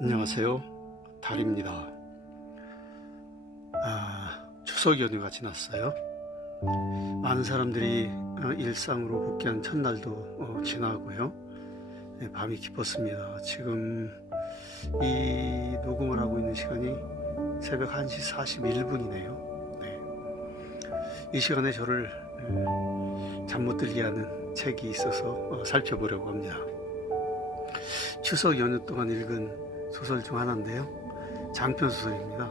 안녕하세요. 달입니다. 추석 연휴가 지났어요. 많은 사람들이 일상으로 복귀한 첫날도 지나고요. 네, 밤이 깊었습니다. 지금 이 녹음을 하고 있는 시간이 새벽 1시 41분이네요. 네. 이 시간에 저를 잠 못 들게 하는 책이 있어서 살펴보려고 합니다. 추석 연휴 동안 읽은 소설 중 하나인데요. 장편 소설입니다.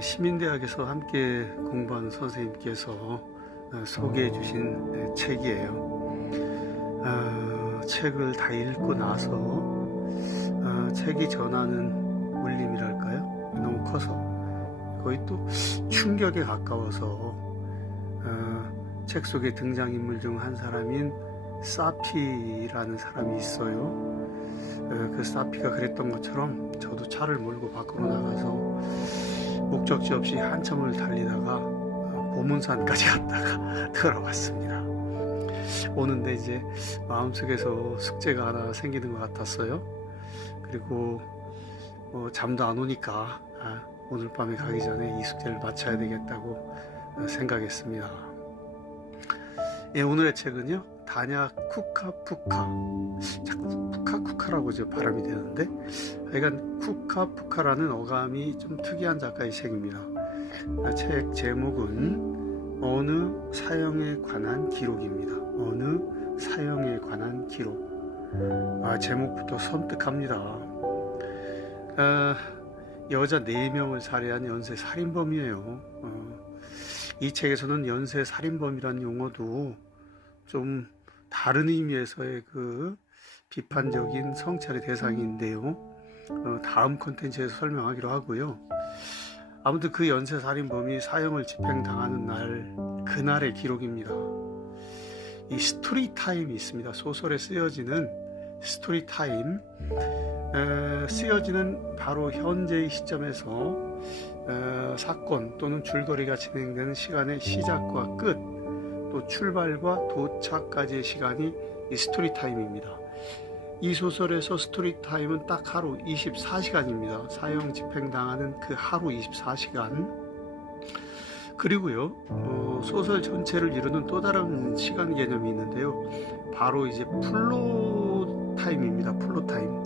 시민대학에서 함께 공부하는 선생님께서 소개해 주신 책이에요. 책을 다 읽고 나서 책이 전하는 울림이랄까요? 너무 커서 거의 또 충격에 가까워서 책 속의 등장인물 중 한 사람인 사피라는 사람이 있어요. 그 사피가 그랬던 것처럼 저도 차를 몰고 밖으로 나가서 목적지 없이 한참을 달리다가 보문산까지 갔다가 돌아왔습니다. 오는데 이제 마음속에서 숙제가 하나 생기는 것 같았어요. 그리고 잠도 안 오니까 오늘 밤에 가기 전에 이 숙제를 마쳐야 되겠다고 생각했습니다. 오늘의 책은요, 다냐 쿠카푸카, 자꾸 푸카쿠카라고 발음이 되는데, 하여간 쿠카푸카라는 어감이 좀 특이한 작가의 책입니다. 책 제목은 어느 사형에 관한 기록입니다. 어느 사형에 관한 기록. 제목부터 섬뜩합니다. 여자 4명을 살해한 연쇄 살인범이에요. 이 책에서는 연쇄 살인범이라는 용어도 좀 다른 의미에서의 그 비판적인 성찰의 대상인데요. 다음 콘텐츠에서 설명하기로 하고요. 아무튼 그 연쇄 살인범이 사형을 집행당하는 날, 그날의 기록입니다. 이 스토리 타임이 있습니다. 소설에 쓰여지는 스토리 타임, 쓰여지는 바로 현재의 시점에서 사건 또는 줄거리가 진행되는 시간의 시작과 끝, 또 출발과 도착까지의 시간이 이 스토리 타임입니다. 이 소설에서 스토리 타임은 딱 하루 24시간입니다. 사형 집행당하는 그 하루 24시간. 그리고요, 소설 전체를 이루는 또 다른 시간 개념이 있는데요. 바로 이제 플로 타임입니다. 플로 타임.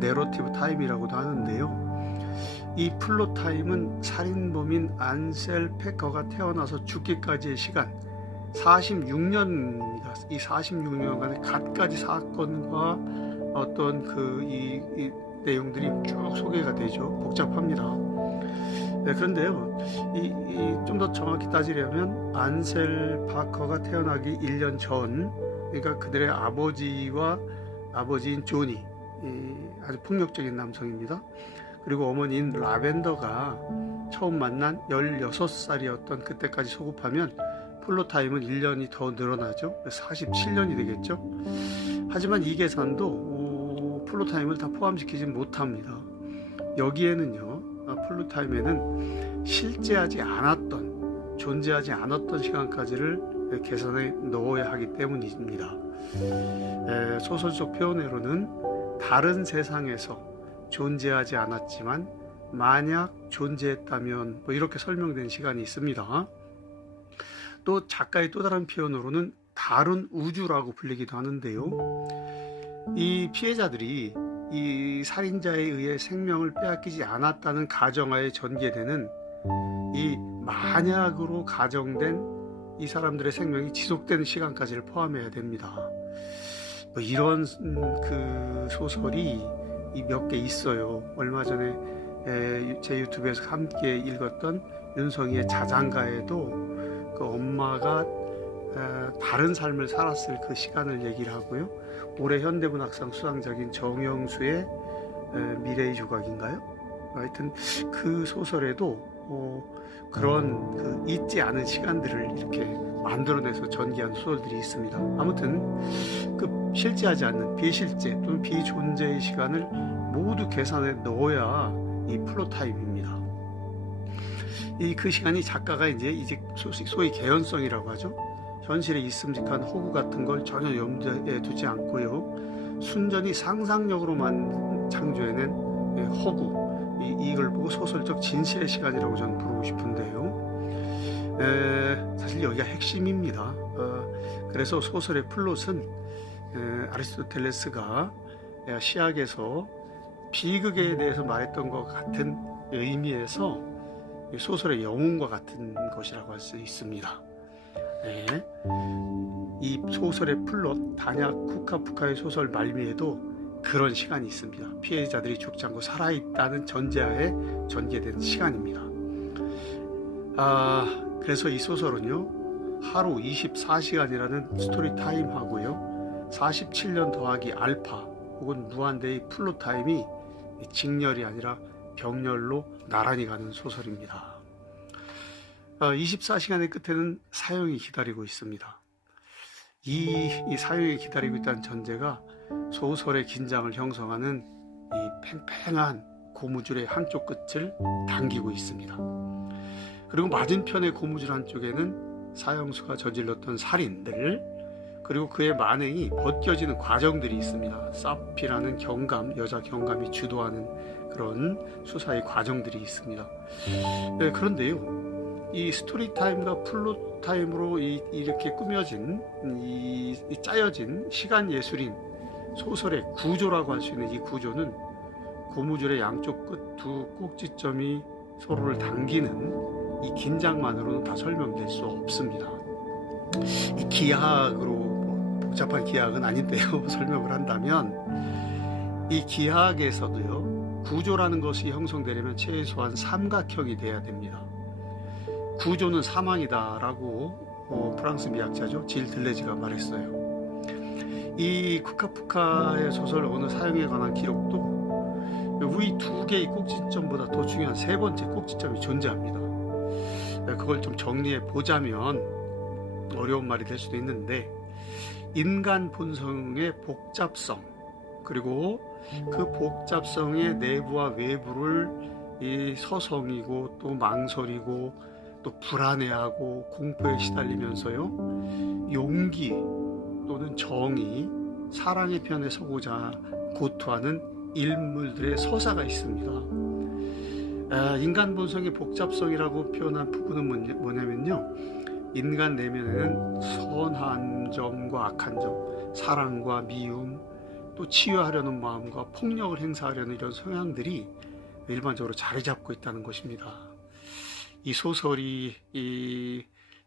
내러티브 타임이라고도 하는데요. 이 플로 타임은 살인범인 안셀 페커가 태어나서 죽기까지의 시간 46년입니다. 이 46년간의 갖가지 사건과 어떤 이 내용들이 쭉 소개가 되죠. 복잡합니다. 네, 그런데요, 좀 더 정확히 따지려면 안셀 파커가 태어나기 1년 전, 그러니까 그들의 아버지인 조니, 아주 폭력적인 남성입니다. 그리고 어머니인 라벤더가 처음 만난 16살이었던 그때까지 소급하면 플로타임은 1년이 더 늘어나죠. 47년이 되겠죠. 하지만 이 계산도 플로타임을 다 포함시키지 못합니다. 여기에는요, 플로타임에는 존재하지 않았던 시간까지를 계산에 넣어야 하기 때문입니다. 소설 속 표현으로는 다른 세상에서 존재하지 않았지만 만약 존재했다면 이렇게 설명된 시간이 있습니다. 또 작가의 또 다른 표현으로는 다른 우주라고 불리기도 하는데요. 이 피해자들이 이 살인자에 의해 생명을 빼앗기지 않았다는 가정하에 전개되는 이 만약으로 가정된 이 사람들의 생명이 지속되는 시간까지를 포함해야 됩니다. 이런 그 소설이 몇 개 있어요. 얼마 전에 제 유튜브에서 함께 읽었던 윤성이의 자장가에도 그 엄마가 다른 삶을 살았을 그 시간을 얘기를 하고요. 올해 현대문학상 수상작인 정영수의 미래의 조각인가요? 하여튼 그 소설에도 그런 그 잊지 않은 시간들을 이렇게 만들어내서 전개한 소설들이 있습니다. 아무튼 그 실제하지 않는 비실제 또는 비존재의 시간을 모두 계산에 넣어야 이 플로타임입니다. 그 시간이 작가가 이제 소위 개연성이라고 하죠. 현실에 있음직한 호구 같은 걸 전혀 염두에 두지 않고요. 순전히 상상력으로만 창조해낸 허구, 이걸 보고 소설적 진실의 시간이라고 저는 부르고 싶은데요. 사실 여기가 핵심입니다. 그래서 소설의 플롯은 아리스토텔레스가 시학에서 비극에 대해서 말했던 것 같은 의미에서 소설의 영웅과 같은 것이라고 할 수 있습니다. 이 소설의 플롯, 다냐 쿠카푸카의 소설 말미에도 그런 시간이 있습니다. 피해자들이 죽지 않고 살아있다는 전제하에 전개된 시간입니다. 그래서 이 소설은요, 하루 24시간이라는 스토리 타임 하고요, 47년 더하기 알파 혹은 무한대의 플롯 타임이 직렬이 아니라 병렬로 나란히 가는 소설입니다. 24시간의 끝에는 사형이 기다리고 있습니다. 이 사형이 기다리고 있다는 전제가 소설의 긴장을 형성하는 이 팽팽한 고무줄의 한쪽 끝을 당기고 있습니다. 그리고 맞은편의 고무줄 한쪽에는 사형수가 저질렀던 살인들, 그리고 그의 만행이 벗겨지는 과정들이 있습니다. 사피라는 경감, 여자 경감이 주도하는 그런 수사의 과정들이 있습니다. 그런데요, 이 스토리 타임과 플롯 타임으로 이렇게 꾸며진, 짜여진 시간 예술인 소설의 구조라고 할 수 있는 이 구조는 고무줄의 양쪽 끝 두 꼭지점이 서로를 당기는 이 긴장만으로는 다 설명될 수 없습니다. 이 기하학으로, 복잡한 기하학은 아닌데요, 설명을 한다면 이 기하학에서도요, 구조라는 것이 형성되려면 최소한 삼각형이 돼야 됩니다. 구조는 사망이다라고 프랑스 미학자죠, 질 들레즈가 말했어요. 이 쿠카푸카의 소설 어느 사형에 관한 기록도 위 두 개의 꼭지점보다 더 중요한 세 번째 꼭지점이 존재합니다. 그걸 좀 정리해 보자면 어려운 말이 될 수도 있는데, 인간 본성의 복잡성, 그리고 그 복잡성의 내부와 외부를 서성이고 또 망설이고 또 불안해하고 공포에 시달리면서요, 용기 또는 정의, 사랑의 편에 서고자 고투하는 인물들의 서사가 있습니다. 인간 본성의 복잡성이라고 표현한 부분은 뭐냐면요, 인간 내면에는 선한 점과 악한 점, 사랑과 미움, 또 치유하려는 마음과 폭력을 행사하려는 이런 성향들이 일반적으로 자리 잡고 있다는 것입니다. 이 소설이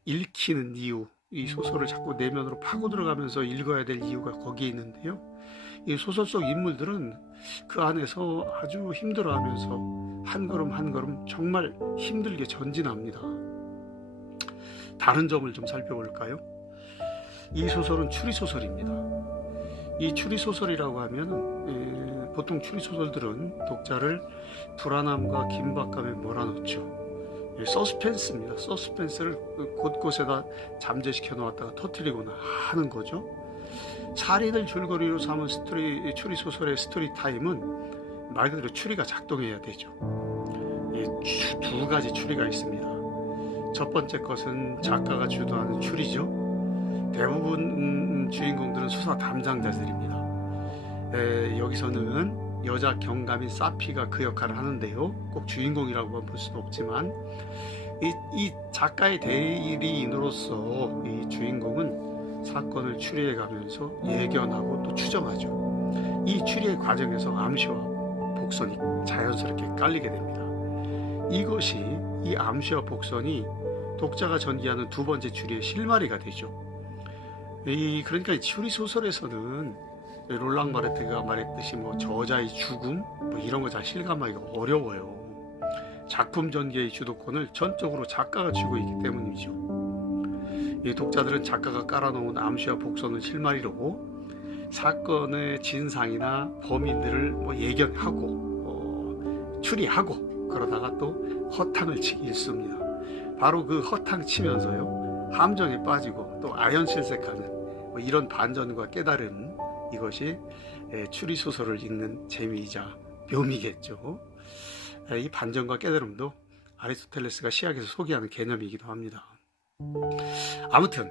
읽히는 이유, 이 소설을 자꾸 내면으로 파고 들어가면서 읽어야 될 이유가 거기에 있는데요, 이 소설 속 인물들은 그 안에서 아주 힘들어하면서 한 걸음 한 걸음 정말 힘들게 전진합니다. 다른 점을 좀 살펴볼까요? 이 소설은 추리소설입니다. 이 추리소설이라고 하면 보통 추리소설들은 독자를 불안함과 긴박감에 몰아넣죠. 서스펜스입니다. 서스펜스를 곳곳에다 잠재시켜 놓았다가 터뜨리거나 하는 거죠. 살인을 줄거리로 삼은 추리소설의 스토리 타임은 말 그대로 추리가 작동해야 되죠. 두 가지 추리가 있습니다. 첫 번째 것은 작가가 주도하는 추리죠. 대부분 주인공들은 수사 담당자들입니다. 여기서는 여자 경감인 사피가 그 역할을 하는데요, 꼭 주인공이라고만 볼 수는 없지만 이 작가의 대리인으로서 이 주인공은 사건을 추리해가면서 예견하고 또 추정하죠. 이 추리의 과정에서 암시와 복선이 자연스럽게 깔리게 됩니다. 이것이, 이 암시와 복선이 독자가 전개하는 두 번째 추리의 실마리가 되죠. 그러니까 이 추리 소설에서는 롤랑 바르트가 말했듯이 저자의 죽음 이런 거 잘 실감하기가 어려워요. 작품 전개의 주도권을 전적으로 작가가 쥐고 있기 때문이죠. 이 독자들은 작가가 깔아놓은 암시와 복선을 실마리로 사건의 진상이나 범인들을 예견하고 추리하고, 그러다가 또 허탕을 치기 일쑤입니다. 바로 그 허탕 치면서요, 함정에 빠지고 또 아연실색하는 이런 반전과 깨달음, 이것이 추리소설을 읽는 재미이자 묘미겠죠. 이 반전과 깨달음도 아리스토텔레스가 시학에서 소개하는 개념이기도 합니다. 아무튼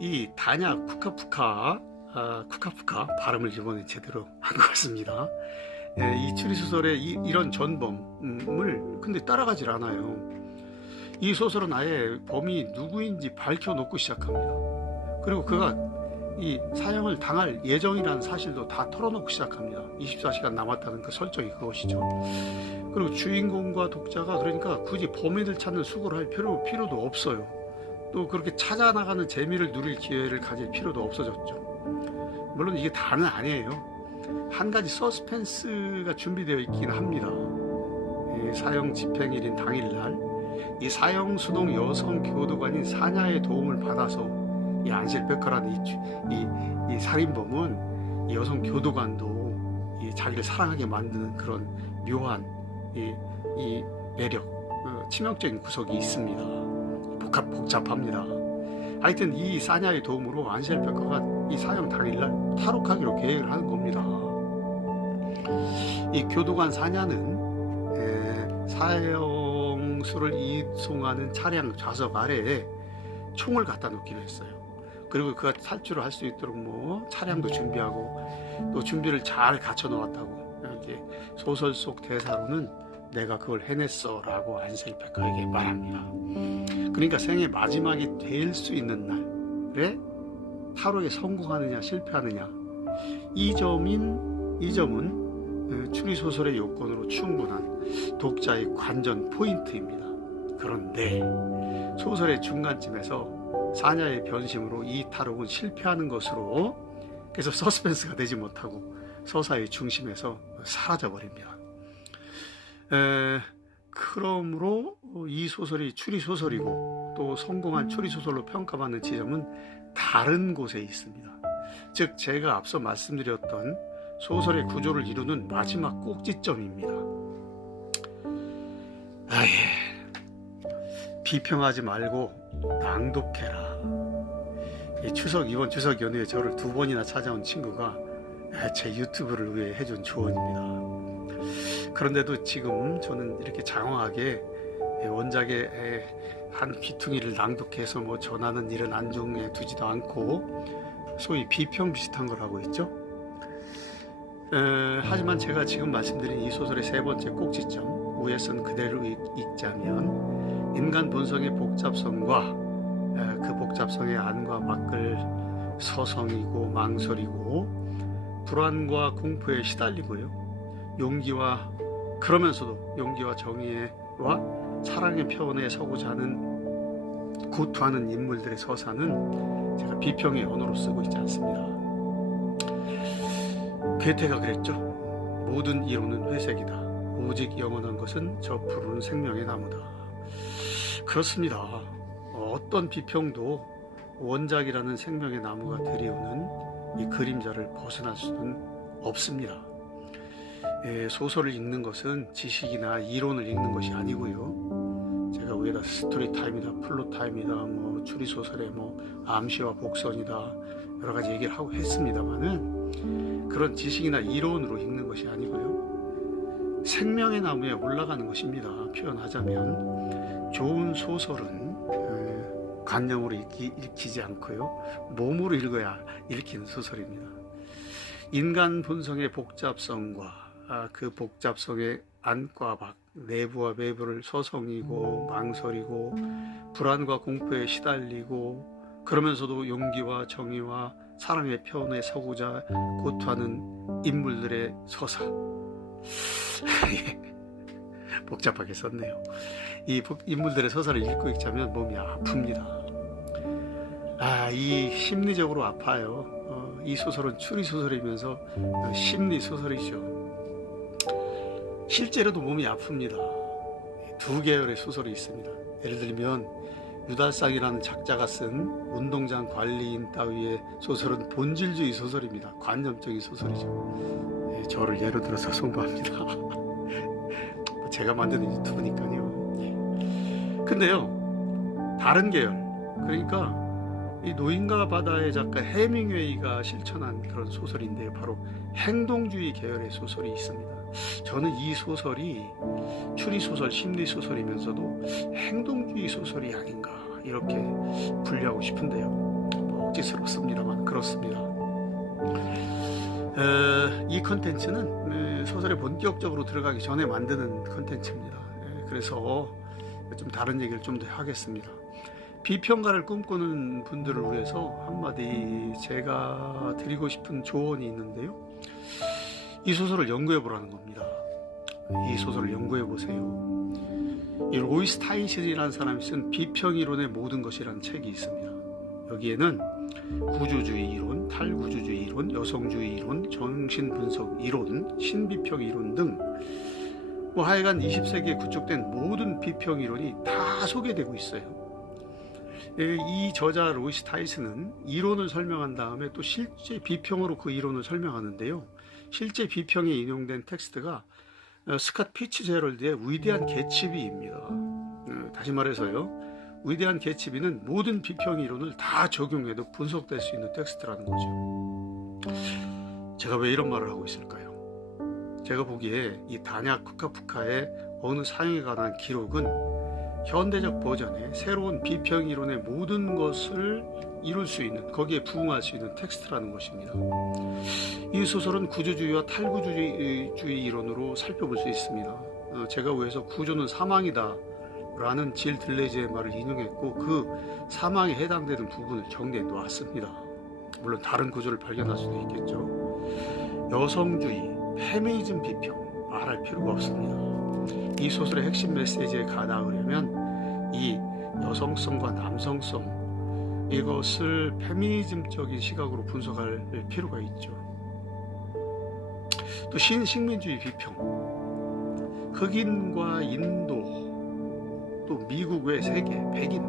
이 다냐 쿠카푸카 발음을 이번에 제대로 한 것 같습니다. 이 추리소설의 이런 전범을 근데 따라가질 않아요. 이 소설은 아예 범인이 누구인지 밝혀놓고 시작합니다. 그리고 그가 이 사형을 당할 예정이라는 사실도 다 털어놓고 시작합니다. 24시간 남았다는 그 설정이 그것이죠. 그리고 주인공과 독자가 그러니까 굳이 범인을 찾는 수고를 할 필요도 없어요. 또 그렇게 찾아나가는 재미를 누릴 기회를 가질 필요도 없어졌죠. 물론 이게 다는 아니에요. 한 가지 서스펜스가 준비되어 있긴 합니다. 사형 집행일인 당일날 이 사형수동 여성 교도관인 사냐의 도움을 받아서 이 안실백화라는 이 살인범은 이 여성 교도관도 이 자기를 사랑하게 만드는 그런 묘한 이 매력, 치명적인 구석이 있습니다. 복잡합니다. 하여튼 이 사냐의 도움으로 안실백화가 이 사형 당일날 탈옥하기로 계획을 하는 겁니다. 이 교도관 사냐는 사형수를 이송하는 차량 좌석 아래에 총을 갖다 놓기로 했어요. 그리고 그가 탈출을 할 수 있도록 뭐 차량도 준비하고 또 준비를 잘 갖춰 놓았다고. 이제 소설 속 대사로는 내가 그걸 해냈어 라고 안실백화에게 말합니다. 그러니까 생애 마지막이 될 수 있는 날에 탈옥에 성공하느냐 실패하느냐 이 점은 추리소설의 요건으로 충분한 독자의 관전 포인트입니다. 그런데 소설의 중간쯤에서 사냐의 변심으로 이 탈옥은 실패하는 것으로 그래서 서스펜스가 되지 못하고 서사의 중심에서 사라져버립니다. 그러므로 이 소설이 추리소설이고 또 성공한 추리소설로 평가받는 지점은 다른 곳에 있습니다. 즉 제가 앞서 말씀드렸던 소설의 구조를 이루는 마지막 꼭지점입니다. 비평하지 말고 낭독해라. 이번 추석 연휴에 저를 2번이나 찾아온 친구가 제 유튜브를 위해 해준 조언입니다. 그런데도 지금 저는 이렇게 장황하게 원작의 한 귀퉁이를 낭독해서 뭐 전하는 일은 안중에 두지도 않고 소위 비평 비슷한 걸 하고 있죠. 하지만 제가 지금 말씀드린 이 소설의 3번째 꼭지점 위에선 그대로 읽자면 인간 본성의 복잡성과 그 복잡성의 안과 밖을 서성이고 망설이고 불안과 공포에 시달리고요. 그러면서도 용기와 정의와 사랑의 표현에 서고자 하는 고투하는 인물들의 서사는 제가 비평의 언어로 쓰고 있지 않습니다. 괴테가 그랬죠. 모든 이론은 회색이다. 오직 영원한 것은 저 푸른 생명의 나무다. 그렇습니다. 어떤 비평도 원작이라는 생명의 나무가 들이우는 이 그림자를 벗어날 수는 없습니다. 소설을 읽는 것은 지식이나 이론을 읽는 것이 아니고요. 제가 위에다 스토리 타임이다, 플롯 타임이다, 뭐 추리소설의 뭐 암시와 복선이다 여러 가지 얘기를 하고 했습니다만은 그런 지식이나 이론으로 읽는 것이 아니고요. 생명의 나무에 올라가는 것입니다. 표현하자면 좋은 소설은 관념으로 읽히지 않고요. 몸으로 읽어야 읽히는 소설입니다. 인간 본성의 복잡성과 그 복잡성의 안과 밖, 내부와 외부를 서성이고 망설이고 불안과 공포에 시달리고 그러면서도 용기와 정의와 사랑의 표현에 서고자 고투하는 인물들의 서사. 복잡하게 썼네요. 이 인물들의 서사를 읽고 있자면 몸이 아픕니다. 이 심리적으로 아파요. 이 소설은 추리소설이면서 심리소설이죠. 실제로도 몸이 아픕니다. 2계열의 소설이 있습니다. 예를 들면 유달상이라는 작자가 쓴 운동장 관리인 따위의 소설은 본질주의 소설입니다. 관념적인 소설이죠. 저를 예로 들어서 송구합니다. 제가 만드는 유튜브니까요. 근데요, 다른 계열, 그러니까 이 노인과 바다의 작가 해밍웨이가 실천한 그런 소설인데요, 바로 행동주의 계열의 소설이 있습니다. 저는 이 소설이 추리소설, 심리소설이면서도 행동주의 소설이 아닌가 이렇게 분류하고 싶은데요. 뭐 억지스럽습니다만 그렇습니다. 이 컨텐츠는 소설에 본격적으로 들어가기 전에 만드는 컨텐츠입니다. 그래서 좀 다른 얘기를 좀 더 하겠습니다. 비평가를 꿈꾸는 분들을 위해서 한마디 제가 드리고 싶은 조언이 있는데요. 이 소설을 연구해 보라는 겁니다. 이 소설을 연구해 보세요. 이 로이스 타이슨이라는 사람이 쓴 비평이론의 모든 것이라는 책이 있습니다. 여기에는 구조주의 이론, 탈구조주의 이론, 여성주의 이론, 정신분석 이론, 신비평 이론 등 하여간 20세기에 구축된 모든 비평 이론이 다 소개되고 있어요. 이 저자 로이스 타이슨은 이론을 설명한 다음에 또 실제 비평으로 그 이론을 설명하는데요. 실제 비평에 인용된 텍스트가 스캇 피츠제럴드의 위대한 개츠비입니다. 다시 말해서요. 위대한 개츠비는 모든 비평 이론을 다 적용해도 분석될 수 있는 텍스트라는 거죠. 제가 왜 이런 말을 하고 있을까요? 제가 보기에 이 다냐 쿠카푸카의 어느 사형에 관한 기록은 현대적 버전의 새로운 비평 이론의 모든 것을 이룰 수 있는, 거기에 부응할 수 있는 텍스트라는 것입니다. 이 소설은 구조주의와 탈구조주의 이론으로 살펴볼 수 있습니다. 제가 위해서 구조는 사망이다 라는 질 들레즈의 말을 인용했고 그 사망에 해당되는 부분을 정리해 놓았습니다. 물론 다른 구조를 발견할 수도 있겠죠. 여성주의, 페미니즘 비평 말할 필요가 없습니다. 이 소설의 핵심 메시지에 가닿으려면 이 여성성과 남성성, 이것을 페미니즘적인 시각으로 분석할 필요가 있죠. 또 신식민주의 비평, 흑인과 인도, 또 미국 외 세계, 백인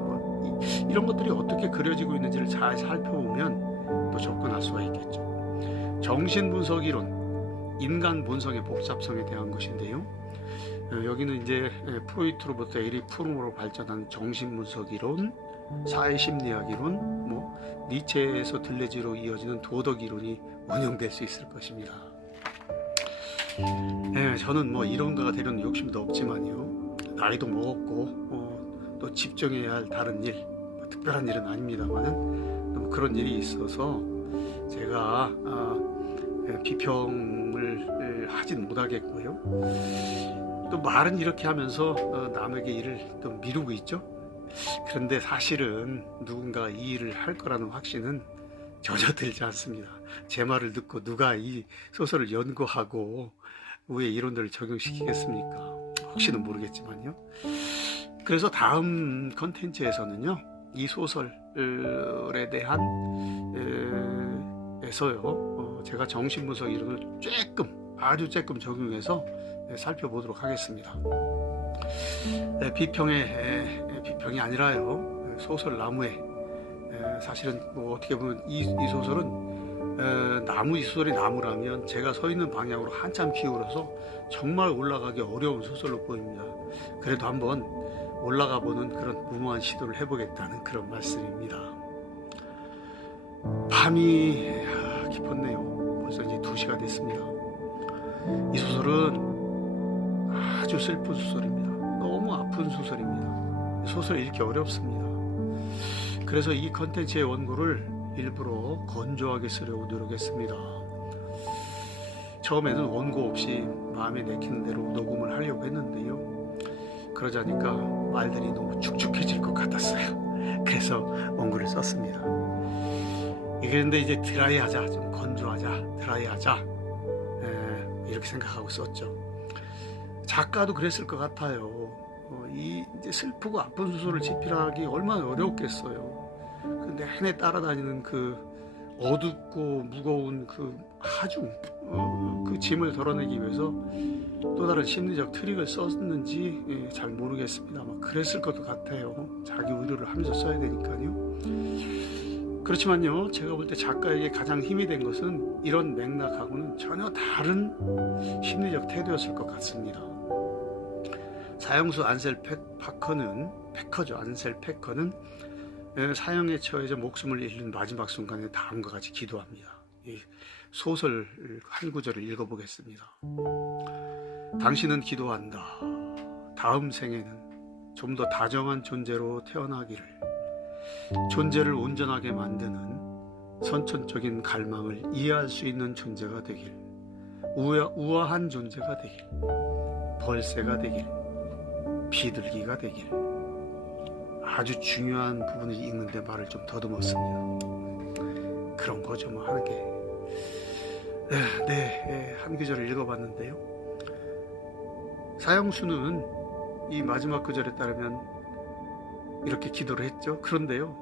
이런 것들이 어떻게 그려지고 있는지를 잘 살펴보면 또 접근할 수가 있겠죠. 정신분석 이론, 인간 본성의 복잡성에 대한 것인데요. 여기는 이제 프로이트로부터 에릭 프룸으로 발전한 정신분석 이론, 사회심리학 이론, 니체에서 들레즈로 이어지는 도덕 이론이 운영될 수 있을 것입니다. 저는 이론가가 되려는 욕심도 없지만요. 나이도 먹었고 또 집중해야 할 다른 일, 특별한 일은 아닙니다만은 그런 일이 있어서 제가 비평을 하진 못하겠고요. 또 말은 이렇게 하면서 남에게 일을 또 미루고 있죠. 그런데 사실은 누군가 이 일을 할 거라는 확신은 전혀 들지 않습니다. 제 말을 듣고 누가 이 소설을 연구하고 왜 이론들을 적용시키겠습니까? 혹시는 모르겠지만요. 그래서 다음 컨텐츠에서는요, 이 소설에 대한 에서요, 제가 정신분석 이론을 아주 조금 적용해서 살펴보도록 하겠습니다. 비평이 아니라요, 소설 나무에, 사실은 어떻게 보면 이 소설은 이 소설이 나무라면 제가 서 있는 방향으로 한참 기울어서 정말 올라가기 어려운 소설로 보입니다. 그래도 한번 올라가 보는 그런 무모한 시도를 해보겠다는 그런 말씀입니다. 밤이 깊었네요. 벌써 이제 2시가 됐습니다. 이 소설은 아주 슬픈 소설입니다. 너무 아픈 소설입니다. 소설을 읽기 어렵습니다. 그래서 이 컨텐츠의 원고를 일부러 건조하게 쓰려고 노력했습니다. 처음에는 원고 없이 마음에 내키는 대로 녹음을 하려고 했는데요. 그러자니까 말들이 너무 축축해질 것 같았어요. 그래서 원고를 썼습니다. 그런데 이제 드라이하자, 좀 건조하자, 드라이하자, 이렇게 생각하고 썼죠. 작가도 그랬을 것 같아요. 이제 슬프고 아픈 소설을 집필하기 얼마나 어려웠겠어요. 근데 내내 따라다니는 그 어둡고 무거운 그 하중, 그 짐을 덜어내기 위해서 또 다른 심리적 트릭을 썼는지 잘 모르겠습니다. 아마 그랬을 것 같아요. 자기 의도를 하면서 써야 되니까요. 그렇지만요, 제가 볼 때 작가에게 가장 힘이 된 것은 이런 맥락하고는 전혀 다른 심리적 태도였을 것 같습니다. 사형수 안셀 패커는 사형에 처해져 목숨을 잃는 마지막 순간에 다음과 같이 기도합니다. 이 소설 한 구절을 읽어보겠습니다. 당신은 기도한다. 다음 생에는 좀 더 다정한 존재로 태어나기를, 존재를 온전하게 만드는 선천적인 갈망을 이해할 수 있는 존재가 되길, 우아한 존재가 되길, 벌새가 되길, 비둘기가 되길, 아주 중요한 부분이 있는데 말을 좀 더듬었습니다. 그런 거죠 뭐 하는 게. 한 구절을 읽어봤는데요. 사형수는 이 마지막 구절에 따르면 이렇게 기도를 했죠. 그런데요,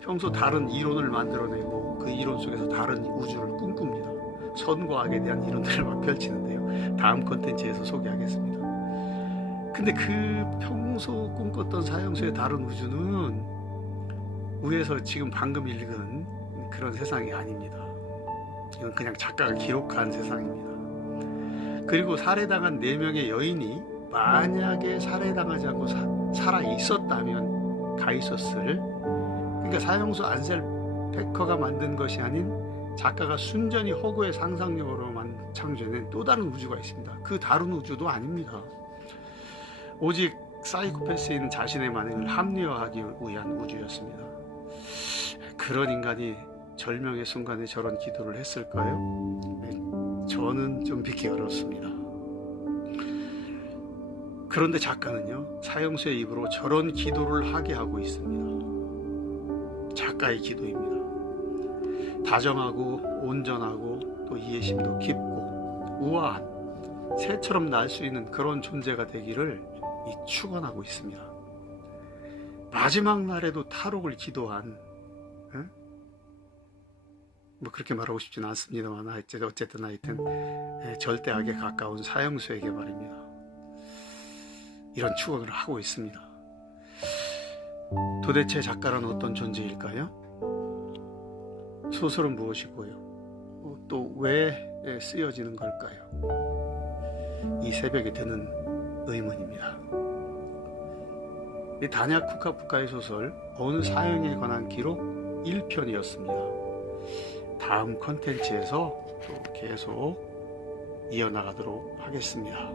평소 다른 이론을 만들어내고 그 이론 속에서 다른 우주를 꿈꿉니다. 선과 악에 대한 이론들을 막 펼치는데요. 다음 컨텐츠에서 소개하겠습니다. 근데 그 평소 꿈꿨던 사형수의 다른 우주는 위에서 지금 방금 읽은 그런 세상이 아닙니다. 이건 그냥 작가가 기록한 세상입니다. 그리고 살해당한 4명의 여인이 만약에 살해당하지 않고 살아 있었다면 가 있었을, 그러니까 사형수 안셀 페커가 만든 것이 아닌 작가가 순전히 허구의 상상력으로만 창조해낸 또 다른 우주가 있습니다. 그 다른 우주도 아닙니다. 오직 사이코패스인 자신의 만행을 합리화하기 위한 우주였습니다. 그런 인간이 절명의 순간에 저런 기도를 했을까요? 저는 좀 믿기 어렵습니다. 그런데 작가는요, 사형수의 입으로 저런 기도를 하게 하고 있습니다. 작가의 기도입니다. 다정하고 온전하고 또 이해심도 깊고 우아한 새처럼 날 수 있는 그런 존재가 되기를 축원하고 있습니다. 마지막 날에도 탈옥을 기도한, 뭐 그렇게 말하고 싶지는 않습니다만 어쨌든 하여튼 절대 악에 가까운 사형수에게 말입니다. 이런 축원을 하고 있습니다. 도대체 작가란 어떤 존재일까요? 소설은 무엇이고요? 또 왜 쓰여지는 걸까요? 이 새벽에 드는 의문입니다. 이 다냐 쿠카프카의 소설 어느 사형에 관한 기록 1편이었습니다. 다음 컨텐츠에서 또 계속 이어나가도록 하겠습니다.